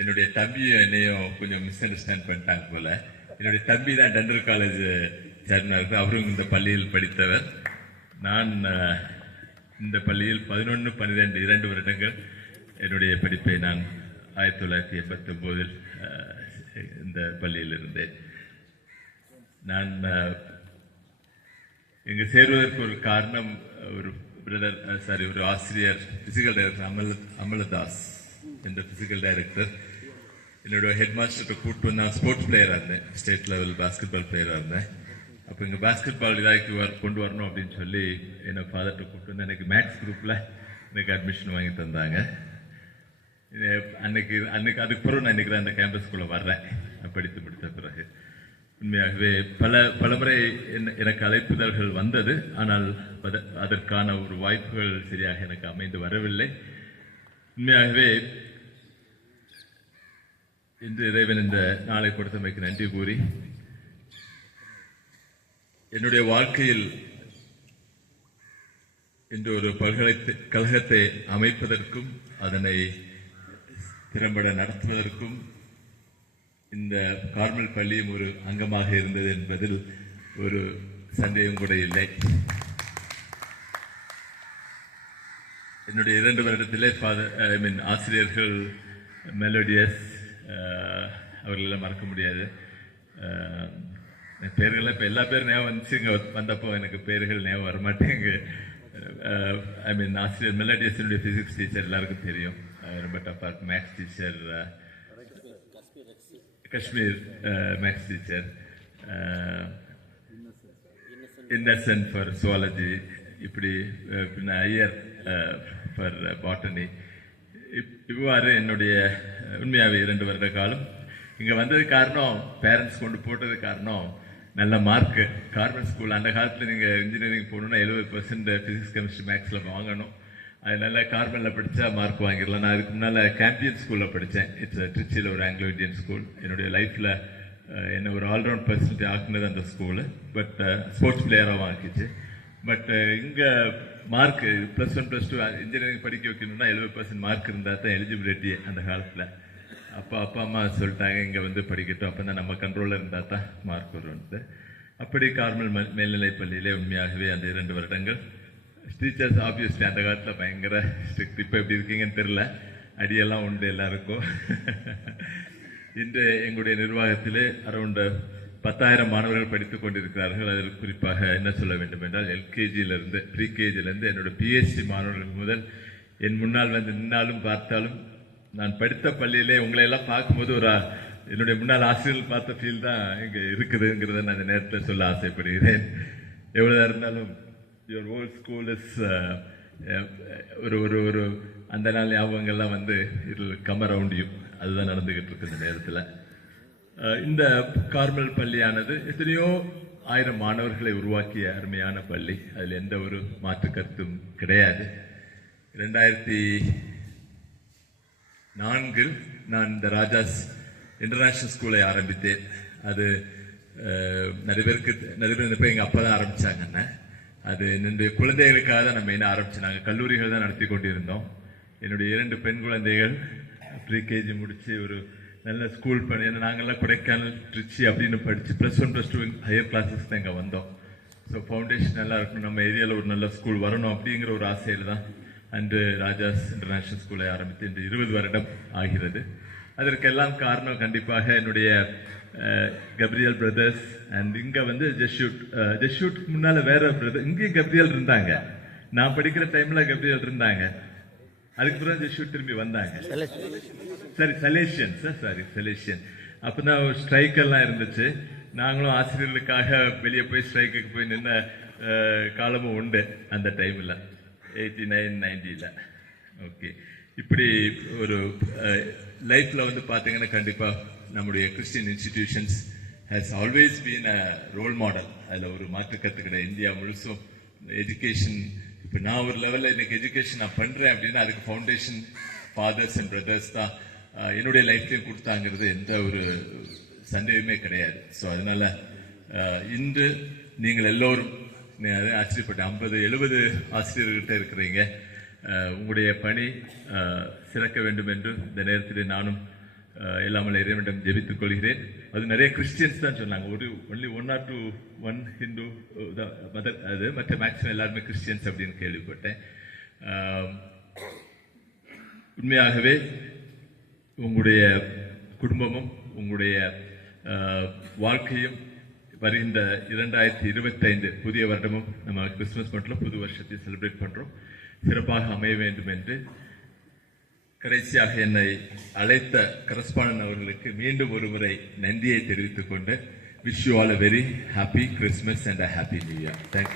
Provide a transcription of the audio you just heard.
என்னுடைய தம்பியும் என்னையும் கொஞ்சம் மிஸ் அண்டர்ஸ்டாண்ட் பண்ணிட்டாங்க போல. என்னுடைய தம்பி தான் டெண்டல் காலேஜ் சேர்ந்தார் அவரும் இந்த பள்ளியில் படித்தவர். நான் இந்த பள்ளியில் பதினொன்று பன்னிரெண்டு இரண்டு வருடங்கள் என்னுடைய படிப்பை நான் ஆயிரத்தி தொள்ளாயிரத்தி எண்பத்தி ஒம்போதில் இந்த பள்ளியில் இருந்தேன். நான் இங்கு சேருவதற்கு ஒரு காரணம் ஒரு பிரதர் சாரி ஒரு ஆசிரியர் பிசிக்கல் டைரக்டர் அமல் அமலதாஸ். என்ற பிசிக்கல் டைரக்டர் என்னோட ஹெட் மாஸ்டர்கிட்ட கூப்பிட்டு வந்து நான் ஸ்போர்ட்ஸ் பிளேயராக இருந்தேன் ஸ்டேட் லெவல் பாஸ்கெட் பால் பிளேயராக இருந்தேன் அப்போ இங்கே பாஸ்கெட் பால் இதாக்கி வர கொண்டு வரணும் அப்படின்னு சொல்லி என்னை ஃபாதர்கிட்ட கூப்பிட்டு வந்து எனக்கு மேக்ஸ் குரூப்பில் எனக்கு அட்மிஷன் வாங்கி தந்தாங்க அன்னைக்கு அன்னைக்கு அதுக்கு பிறகு நான் இன்னைக்கு அந்த கேம்பஸ்குள்ளே வர்றேன் நான் படித்து முடித்த பிறகு உண்மையாகவே பல பலமுறை என்ன- எனக்கு அழைப்புதல்கள் வந்தது ஆனால் அதற்கான ஒரு வாய்ப்புகள் சரியாக எனக்கு அமைந்து வரவில்லை உண்மையாகவே இன்று இறைவன் இந்த நாளை கொடுத்தமைக்கு நன்றி கூறி என்னுடைய வாழ்க்கையில் இன்று ஒரு பல்கலைக்கழகத்தை அமைப்பதற்கும் அதனை திறம்பட நடத்துவதற்கும் இந்த கார்மல் பள்ளியும் ஒரு அங்கமாக இருந்தது என்பதில் ஒரு சந்தேகம் கூட இல்லை. என்னுடைய இரண்டு வருடத்திலே ஃபாதர் ஐ மீன் ஆசிரியர்கள் மெலோடியஸ் அவர்களெல்லாம் மறக்க முடியாது. பேர்கள்லாம் இப்போ எல்லா பேரும் ஞாபகம் வந்துச்சு. இங்கே வந்தப்போ எனக்கு பேர்கள் ஞாபகம் வரமாட்டேங்க ஐ மீன் ஆசிரியர் மெலோடியஸினுடைய ஃபிசிக்ஸ் டீச்சர் எல்லாருக்கும் தெரியும். ரொம்ப டஃபாக இருக்கும் maths teacher Kashmir maths teacher Innocent for zoology இப்படி பின்ன ஐயர் ஃபார் பாட்டனி இவ்வாறு என்னுடைய உண்மையாகவே இரண்டு வருட காலம். இங்கே வந்தது காரணம் பேரண்ட்ஸ் கொண்டு போட்டது காரணம் நல்ல மார்க்கு கார்மெண்ட் ஸ்கூல் அந்த காலத்தில் நீங்கள் இன்ஜினியரிங் போகணுன்னா எழுபது பர்சன்ட் ஃபிசிக்ஸ் கெமிஸ்ட்ரி மேக்ஸில் வாங்கணும். அதனால கார்மெண்டில் படித்தா மார்க் வாங்கிடலாம். நான் அதுக்கு முன்னால் கேம்பியன் ஸ்கூலில் படித்தேன் இட்ஸ் திருச்சியில் ஒரு ஆங்கிலோ இந்தியன் ஸ்கூல் என்னுடைய லைஃப்பில் என்ன ஒரு ஆல்ரவுண்ட் பர்சன்ட் ஆக்குனது அந்த ஸ்கூலு பட் ஸ்போர்ட்ஸ் பிளேயராகவும் ஆக்கிச்சு பட் இங்கே mark plus one plus two engineering படிக்க வைக்கணும்னா எழுபது பர்சன்ட் மார்க் இருந்தால் தான் எலிஜிபிலிட்டி அந்த காலத்தில். அப்பா அப்பா அம்மா சொல்லிட்டாங்க இங்கே வந்து படிக்கட்டும். அப்போ தான் நம்ம கண்ட்ரோலில் இருந்தால் தான் மார்க் வரும்னு அப்படி கார்மல் மே- மேல்நிலைப் பள்ளியிலே உண்மையாகவே அந்த இரண்டு வருடங்கள். டீச்சர்ஸ் ஆப்வியஸ்லி அந்த காலத்தில் பயங்கர ஸ்ட்ரிக்ட் இப்போ எப்படி இருக்கீங்கன்னு தெரில அடியெல்லாம் உண்டு எல்லாருக்கும். இன்று எங்களுடைய நிர்வாகத்திலே அரௌண்ட் பத்தாயிரம் மாணவர்கள் படித்துக் கொண்டிருக்கிறார்கள். அதில் குறிப்பாக என்ன சொல்ல வேண்டும் என்றால் எல்கேஜியிலிருந்து ப்ரீகேஜியிலிருந்து என்னோட பிஎஸ்சி மாணவர்கள் முதல் என் முன்னால் வந்து நின்னாலும் பார்த்தாலும் நான் படித்த பள்ளியிலே உங்களை எல்லாம் பார்க்கும்போது ஒரு என்னுடைய முன்னாள் ஆசிரியர்கள் பார்த்த ஃபீல் தான் இங்கே இருக்குதுங்கிறத நான் இந்த நேரத்தில் சொல்ல ஆசைப்படுகிறேன். எவ்வளோதாக இருந்தாலும் யுவர் ஓல்ட் ஸ்கூல் இஸ் ஒரு ஒரு ஒரு அந்த நாள் ஞாபகங்கள்லாம் வந்து இதில் கம் அரவுண்ட் யூ அதுதான் நடந்துக்கிட்டு இருக்கு இந்த நேரத்தில். இந்த கார்மல் பள்ளியானது எத்தனையோ ஆயிரம் மாணவர்களை உருவாக்கிய அருமையான பள்ளி. அதில் எந்த ஒரு மாற்று கருத்தும் கிடையாது. ரெண்டாயிரத்தி நான்கில் நான் இந்த ராஜாஸ் இன்டர்நேஷ்னல் ஸ்கூலை ஆரம்பித்தேன். அது நிறைய பேருக்கு நிறைய பேர் இப்போ எங்கள் அப்பா தான் ஆரம்பிச்சாங்க அது என்னுடைய குழந்தைகளுக்காக தான் நம்ம என்ன ஆரம்பிச்சோம் நாங்கள் கல்லூரிகள் தான் நடத்தி கொண்டிருந்தோம். என்னுடைய இரண்டு பெண் குழந்தைகள் ப்ரீகேஜி முடித்து ஒரு நல்ல ஸ்கூல் படி ஏன்னா நாங்கள்லாம் கொடைக்கானல் திருச்சி அப்படின்னு படித்து plus one plus two higher classes தான் இங்கே வந்தோம். ஸோ ஃபவுண்டேஷன் நல்லா இருக்கணும். நம்ம ஏரியாவில் ஒரு நல்ல ஸ்கூல் வரணும் அப்படிங்கிற ஒரு ஆசையில் தான் அன்று ராஜாஸ் இன்டர்நேஷனல் ஸ்கூலை ஆரம்பித்து இன்று இருபது வருடம் ஆகிறது. அதற்கெல்லாம் காரணம் கண்டிப்பாக என்னுடைய கப்ரியல் பிரதர்ஸ் அண்ட் இங்கே வந்து ஜெஷ்யூட் ஜெஷ்யூட் முன்னால் வேற பிரதர் இங்கேயும் கப்ரியல் இருந்தாங்க. நான் படிக்கிற டைமில் கப்ரியல் இருந்தாங்க. அதுக்கு பிறகு ஜெஷ்யூட் திரும்பி வந்தாங்க. சரி சலேஷியன் சார் சாரி சலேஷியன் அப்பதான் ஒரு ஸ்ட்ரைக் எல்லாம் இருந்துச்சு. நாங்களும் ஆசிரியர்களுக்காக வெளியே போய் ஸ்ட்ரைக்குக்கு போய் நின்ன காலமும் உண்டு அந்த டைமில் எயிட்டி நைன் நைன்டியில் ஓகே இப்படி ஒரு லைஃப்பில் வந்து பார்த்தீங்கன்னா கண்டிப்பாக நம்முடைய Christian institutions has always been a role model அதில் ஒரு மாற்று கற்றுக்கிட இந்தியா முழுசும் எஜுகேஷன் இப்போ நான் ஒரு லெவலில் இன்னைக்கு எஜுகேஷன் நான் பண்ணுறேன் அப்படின்னா அதுக்கு ஃபவுண்டேஷன் ஃபாதர்ஸ் அண்ட் பிரதர்ஸ் தான் என்னுடைய லைஃப்லையும் கொடுத்தாங்கிறது எந்த ஒரு சந்தேகமே கிடையாது. ஸோ அதனால இன்று நீங்கள் எல்லோரும் ஆச்சரியப்பட்ட ஐம்பது எழுபது ஆசிரியர்கிட்ட இருக்கிறீங்க. உங்களுடைய பணி சிறக்க வேண்டும் என்று இந்த நேரத்தில் நானும் எல்லாமல் இறைவனிடம் ஜெபித்துக் கொள்கிறேன். அது நிறைய கிறிஸ்டியன்ஸ் தான் சொன்னாங்க. ஒரு only one or two one Hindu mother அது மற்ற மேக்ஸிமம் எல்லாருமே கிறிஸ்டியன்ஸ் அப்படின்னு கேள்விப்பட்டேன். உண்மையாகவே உங்களுடைய குடும்பமும் உங்களுடைய வாழ்க்கையும் வருகின்ற இரண்டாயிரத்தி இருபத்தைந்து புதிய வருடமும் நம்ம கிறிஸ்மஸ் மட்டும் புது வருஷத்தை செலிப்ரேட் பண்ணுறோம் சிறப்பாக அமைய வேண்டும் என்று கடைசியாக என்னை அழைத்த கரஸ்பாண்டன் அவர்களுக்கு மீண்டும் ஒருமுறை நன்றியை தெரிவித்துக் கொண்டு wish you all a very happy Christmas and a happy new year thank you